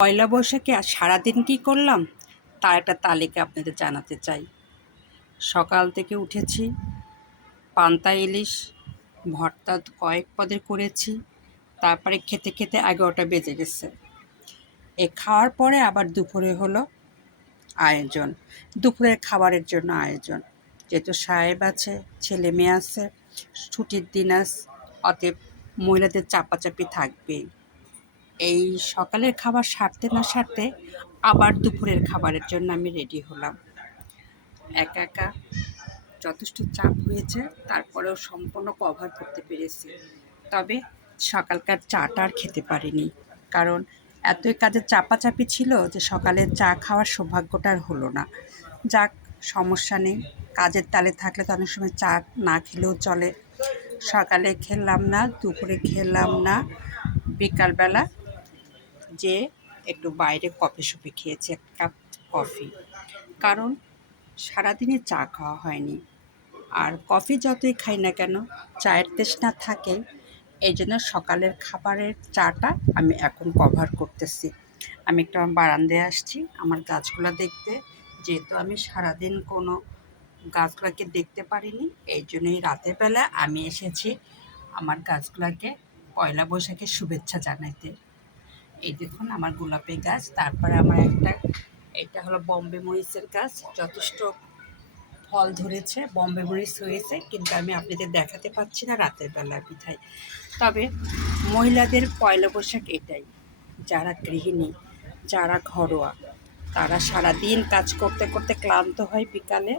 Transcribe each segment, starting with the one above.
পয়লা বৈশাখে আজ সারাদিন কী করলাম তার একটা তালিকা আপনাদের জানাতে চাই। সকাল থেকে উঠেছি, পান্তা ইলিশ ভর্তা কয়েক পদের করেছি। তারপরে খেতে খেতে 11টা বেজে গেছে। খাওয়ার পরে আবার দুপুরে হলো আয়োজন, দুপুরের খাবারের জন্য আয়োজন। যেহেতু সাহেব আছে, ছেলে মেয়ে আছে, ছুটির দিন আজ, অতএব মহিলাদের চাপাচাপি থাকবেই। এই সকালের খাবার সারতে না সারতে আবার দুপুরের খাবারের জন্য আমি রেডি হলাম। একা একা যথেষ্ট চাপ হয়েছে, তারপরেও সম্পূর্ণ কভার করতে পেরেছি। তবে সকালকার চাটা আর খেতে পারিনি, কারণ এতই কাজের চাপাচাপি ছিল যে সকালে চা খাওয়ার সৌভাগ্যটা আর হলো না। যাক, সমস্যা নেই, কাজের তালে থাকলে তো অনেক সময় চা না খেলেও চলে। সকালে খেলাম না, দুপুরে খেলাম না, বিকালবেলা যে একটু বাইরে কফি শপে খেয়েছি, 1 কাপ কফি। কারণ সারাদিনে চা খাওয়া হয়নি, আর কফি যতই খাই না কেন চায়ের তৃষ্ণা থাকে। এই জন্য সকালের খাবারের চাটা আমি এখন কভার করতেছি। আমি একটু আমার বারান্দায় আসছি আমার গাছগুলো দেখতে, যেহেতু আমি সারাদিন কোনো গাছগুলোকে দেখতে পারিনি। এই জন্যই রাতের বেলা আমি এসেছি আমার গাছগুলোকে পয়লা বৈশাখের শুভেচ্ছা জানাইতে। এই দেখুন আমার গোলাপি গাছ, তারপরে আমার এটা হলো বম্বে মরিচের গাছ, যথেষ্ট ফল ধরেছে, বম্বে মরিচ হয়েছে, কিন্তু আমি আপনাদের দেখাতে পাচ্ছি না রাতের বেলা বিধায়। তবে মহিলাদের পয়লা বৈশাখ এটাই, যারা গৃহিণী, যারা ঘরোয়া, তারা সারাদিন কাজ করতে করতে ক্লান্ত হয় বিকালে।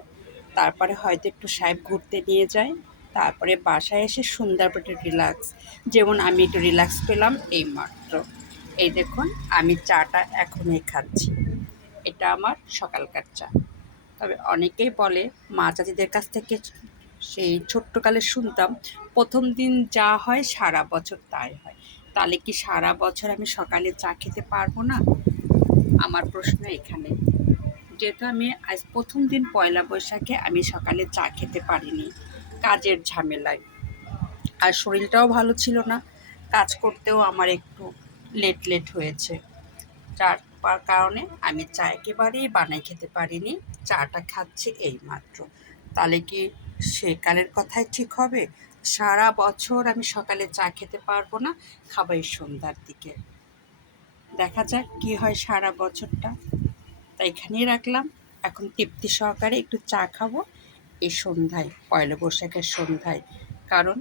তারপরে হয়তো একটু সাহেব ঘুরতে নিয়ে যায়, তারপরে বাসায় এসে সুন্দরভাবে রিল্যাক্স। যেমন আমি একটু রিল্যাক্স পেলাম এই মাত্র। এই দেখুন আমি চাটা এখনই খাচ্ছি, এটা আমার সকালকার চা। তবে অনেকেই বলে, মা চাচিদের কাছ থেকে সেই ছোট্টকালে শুনতাম, প্রথম দিন যা হয় সারা বছর তাই হয়। তাহলে কি সারা বছর আমি সকালে চা খেতে পারবো না? আমার প্রশ্ন এখানে। যেহেতু আমি আজ প্রথম দিন পয়লা বৈশাখে আমি সকালে চা খেতে পারিনি কাজের ঝামেলায়, আর শরীরটাও ভালো ছিল না, কাজ করতেও আমার একটু লেট হয়েছে, যার কারণে আমি চা একেবারেই বানাই খেতে পারিনি। চাটা খাচ্ছি এই মাত্র। তাহলে কি সেকালের কথাই ঠিক হবে? সারা বছর আমি সকালে চা খেতে পারবো না, খাবো এই সন্ধ্যার দিকে। দেখা যাক কি হয় সারা বছরটা। তাই এখানেই রাখলাম, এখন তৃপ্তি সহকারে একটু চা খাবো এই সন্ধ্যায়, পয়লা বৈশাখের সন্ধ্যায়। কারণ